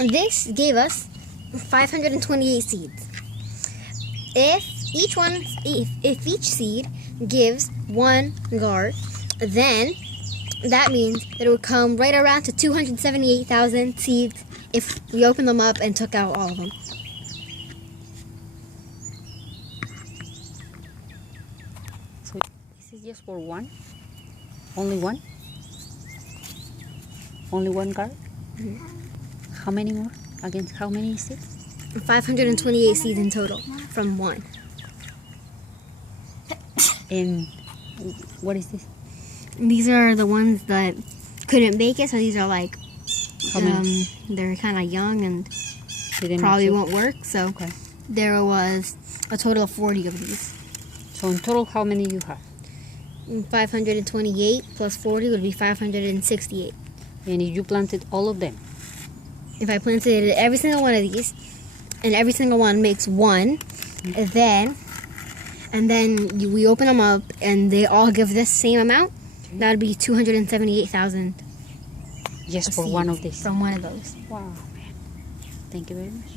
This gave us 528 seeds. If each seed gives 1 gourd, then that means that it would come right around to 278,000 seeds if we opened them up and took out all of them. So this is just for one? Only one? Only 1 gourd? Mm-hmm. How many more? Against how many seeds? 528 seeds in total from 1. And what is this? These are the ones that couldn't bake it, so these are like, How many? they're kind of young and They didn't probably mature? won't work. So Okay. there was a total of 40 of these. So in total, how many you have? 528 plus 40 would be 568. And if you planted all of them? If I planted every single one of these, and every single one makes 1, and then we open them up, and they all give this same amount, that would be 278,000 Just for one of these? from one of those. Wow, man. Thank you very much.